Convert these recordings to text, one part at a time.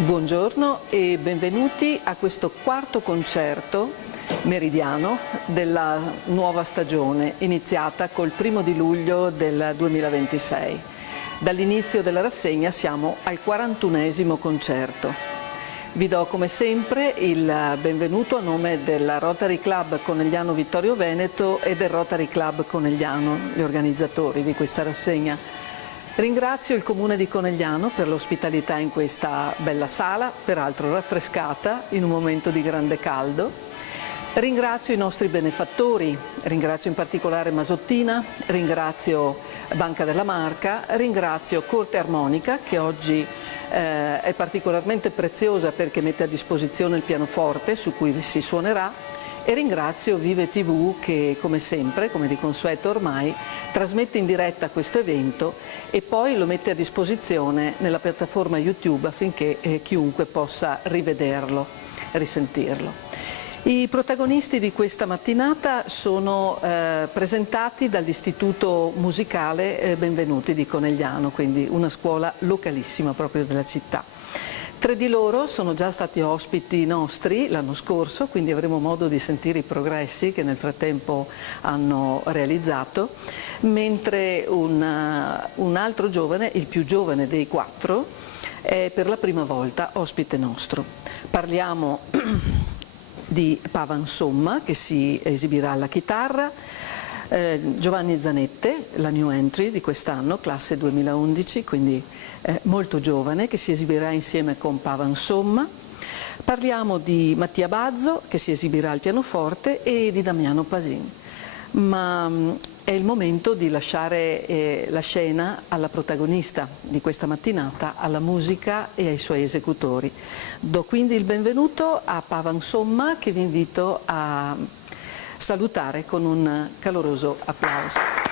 Buongiorno e benvenuti a questo quarto concerto meridiano della nuova stagione iniziata col 1° luglio del 2026. Dall'inizio della rassegna siamo al 41esimo concerto. Vi do come sempre il benvenuto a nome del Rotary Club Conegliano Vittorio Veneto e del Rotary Club Conegliano, gli organizzatori di questa rassegna. Ringrazio il Comune di Conegliano per l'ospitalità in questa bella sala, peraltro raffrescata in un momento di grande caldo. Ringrazio i nostri benefattori, ringrazio in particolare Masottina, ringrazio Banca della Marca, ringrazio Corte Armonica che oggi è particolarmente preziosa perché mette a disposizione il pianoforte su cui si suonerà. E ringrazio Vive TV che come sempre, come di consueto ormai, trasmette in diretta questo evento e poi lo mette a disposizione nella piattaforma YouTube affinché chiunque possa rivederlo, risentirlo. I protagonisti di questa mattinata sono presentati dall'Istituto Musicale Benvenuti di Conegliano, quindi una scuola localissima proprio della città. 3 di loro sono già stati ospiti nostri l'anno scorso, quindi avremo modo di sentire i progressi che nel frattempo hanno realizzato, mentre un altro giovane, il più giovane dei 4, è per la prima volta ospite nostro. Parliamo di Pavan Somma che si esibirà alla chitarra, Giovanni Zanette, la new entry di quest'anno, classe 2011, quindi molto giovane, che si esibirà insieme con Pavan Somma. Parliamo di Mattia Bazzo che si esibirà al pianoforte e di Damiano Pasin. Ma è il momento di lasciare la scena alla protagonista di questa mattinata, alla musica e ai suoi esecutori. Do quindi il benvenuto a Pavan Somma che vi invito a salutare con un caloroso applauso.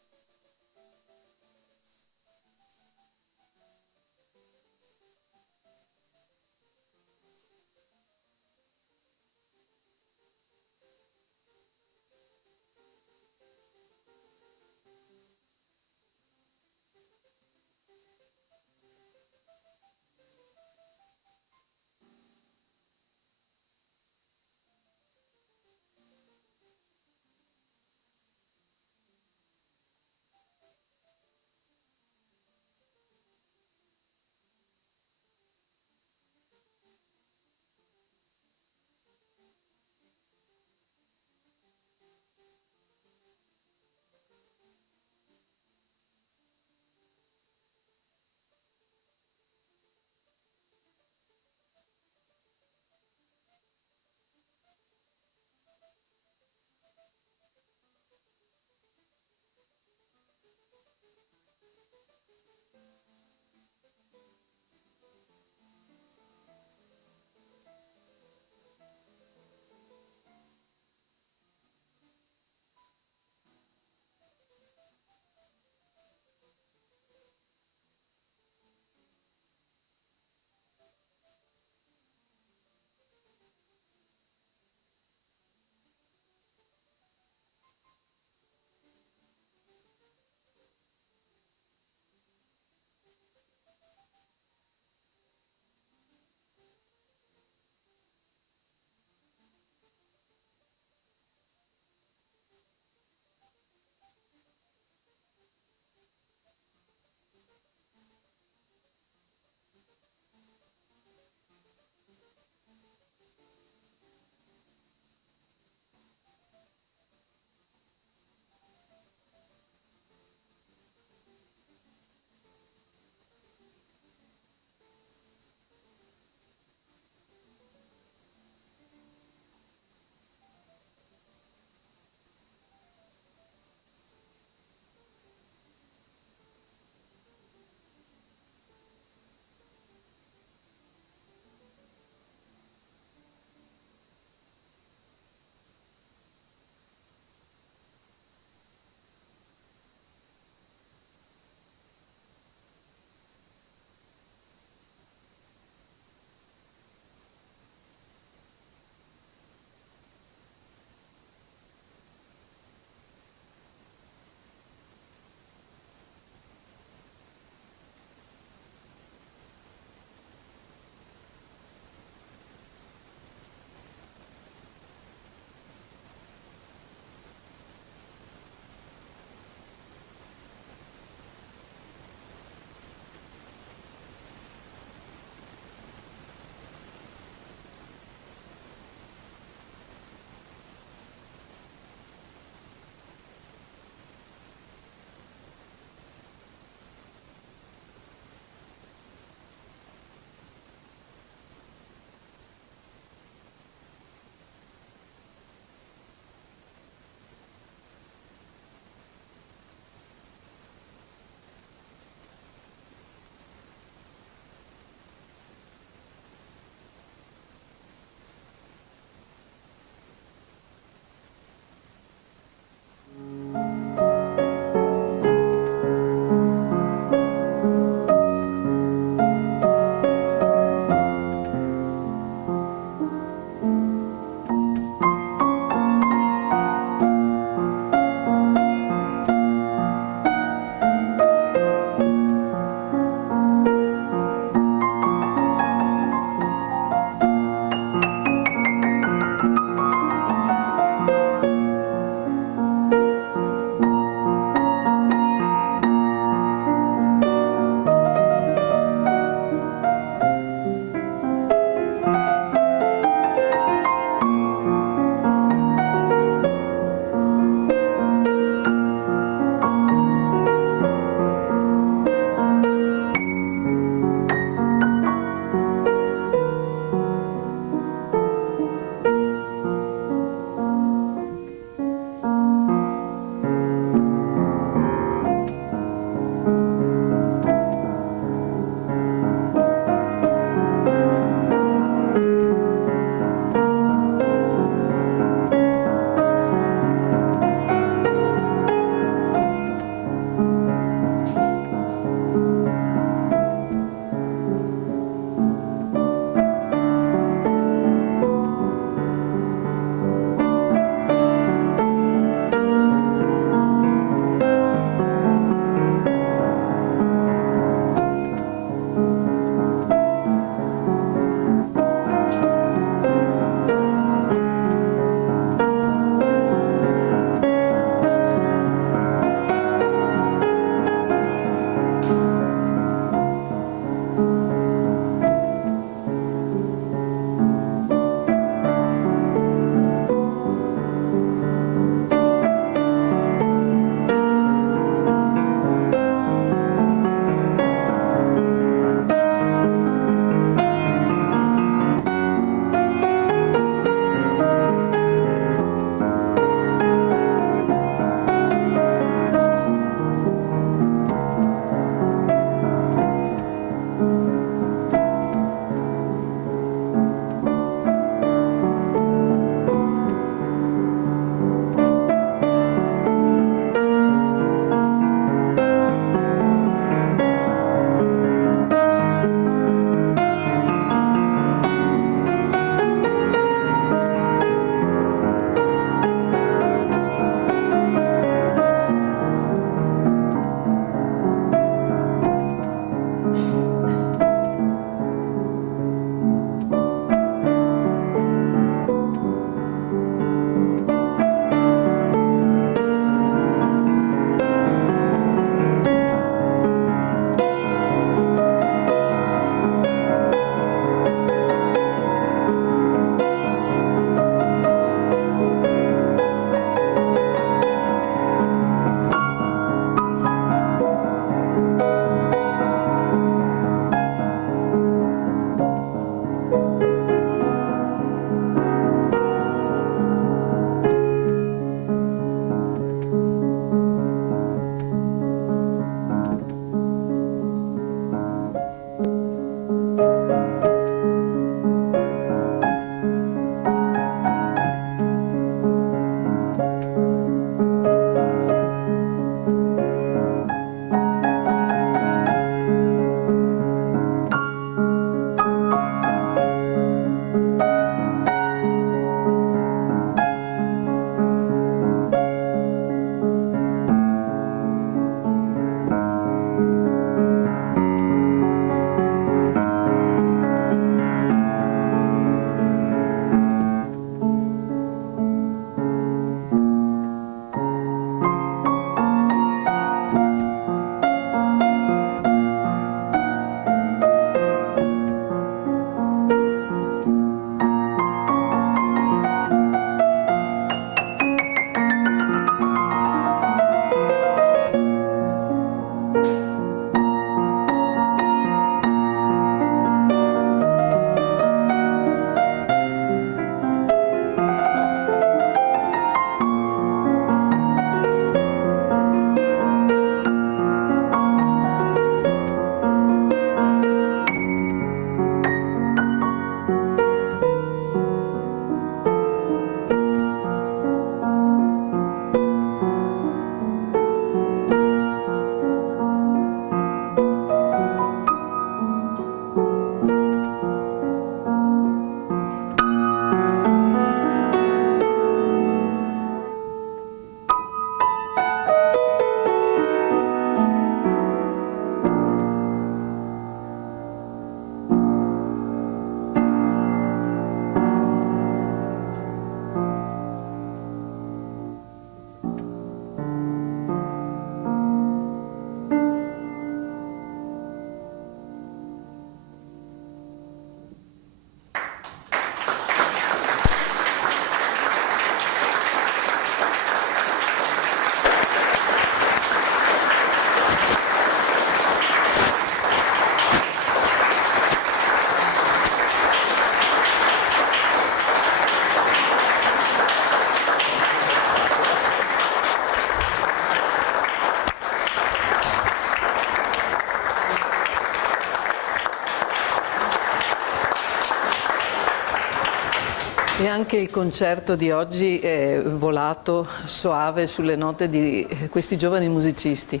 anche il concerto di oggi è volato soave sulle note di questi giovani musicisti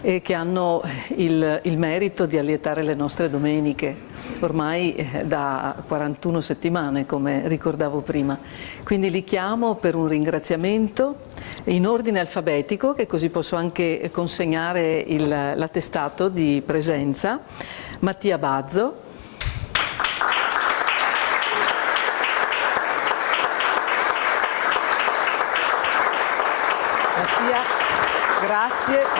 che hanno il merito di allietare le nostre domeniche, ormai da 41 settimane, come ricordavo prima. Quindi li chiamo per un ringraziamento in ordine alfabetico, che così posso anche consegnare l'attestato di presenza. Mattia Bazzo.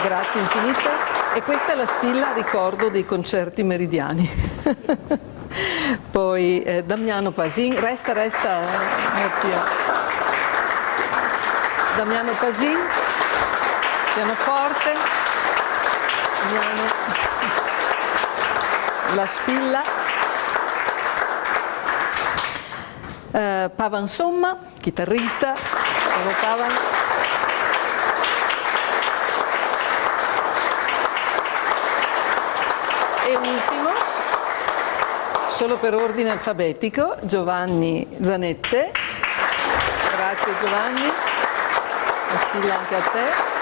Grazie infinite. E questa è la spilla ricordo dei concerti meridiani. Poi Damiano Pasin, resta Mattia. Damiano Pasin, pianoforte, Damiano, la spilla. Pavan Somma, chitarrista, Pavan. E ultimo, solo per ordine alfabetico, Giovanni Zanette. Grazie Giovanni, la spilla anche a te.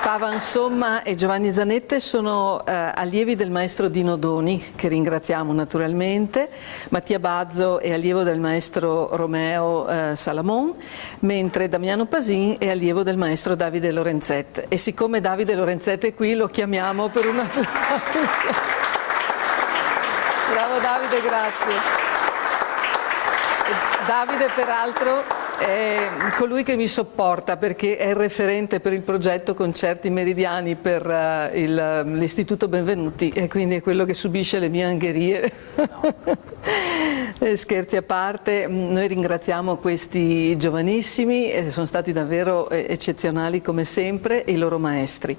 Pavan Somma e Giovanni Zanette sono allievi del maestro Dino Doni, che ringraziamo naturalmente. Mattia Bazzo è allievo del maestro Romeo Salamon, mentre Damiano Pasin è allievo del maestro Davide Lorenzet. E siccome Davide Lorenzet è qui, lo chiamiamo per un applauso. Bravo Davide, grazie. Davide peraltro è colui che mi sopporta perché è il referente per il progetto Concerti Meridiani per l'Istituto Benvenuti e quindi è quello che subisce le mie angherie. Scherzi a parte, noi ringraziamo questi giovanissimi, sono stati davvero eccezionali come sempre, e i loro maestri.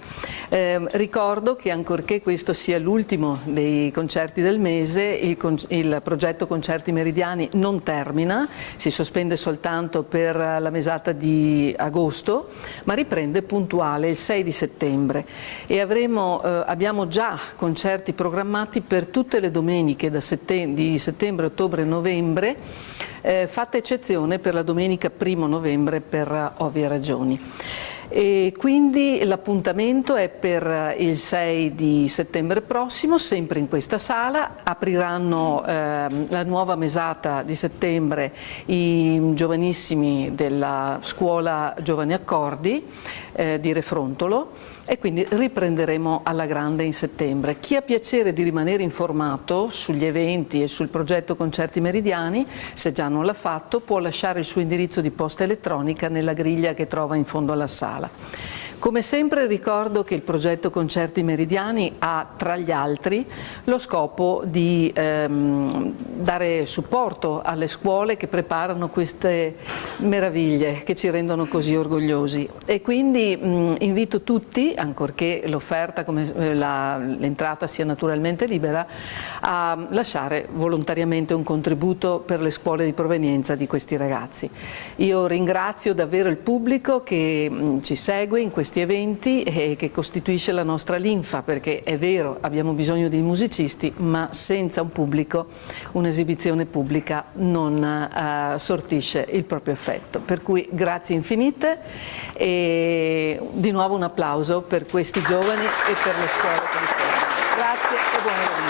Ricordo che ancorché questo sia l'ultimo dei concerti del mese, il progetto Concerti Meridiani non termina, si sospende soltanto per la mesata di agosto, ma riprende puntuale il 6 di settembre e abbiamo già concerti programmati per tutte le domeniche di settembre, ottobre e novembre, fatta eccezione per la domenica 1° novembre per ovvie ragioni. E quindi l'appuntamento è per il 6 di settembre prossimo, sempre in questa sala. Apriranno la nuova mesata di settembre i giovanissimi della scuola Giovani Accordi di Refrontolo e quindi riprenderemo alla grande in settembre. Chi ha piacere di rimanere informato sugli eventi e sul progetto Concerti Meridiani, se già non l'ha fatto, può lasciare il suo indirizzo di posta elettronica nella griglia che trova in fondo alla sala. Come sempre ricordo che il progetto Concerti Meridiani ha tra gli altri lo scopo di dare supporto alle scuole che preparano queste meraviglie che ci rendono così orgogliosi e quindi invito tutti, ancorché l'offerta, l'entrata sia naturalmente libera, a lasciare volontariamente un contributo per le scuole di provenienza di questi ragazzi. Io ringrazio davvero il pubblico che ci segue in questi eventi e che costituisce la nostra linfa, perché è vero, abbiamo bisogno di musicisti, ma senza un pubblico un'esibizione pubblica non sortisce il proprio effetto. Per cui grazie infinite e di nuovo un applauso per questi giovani e per le scuole che li formano. Grazie e buona giornata.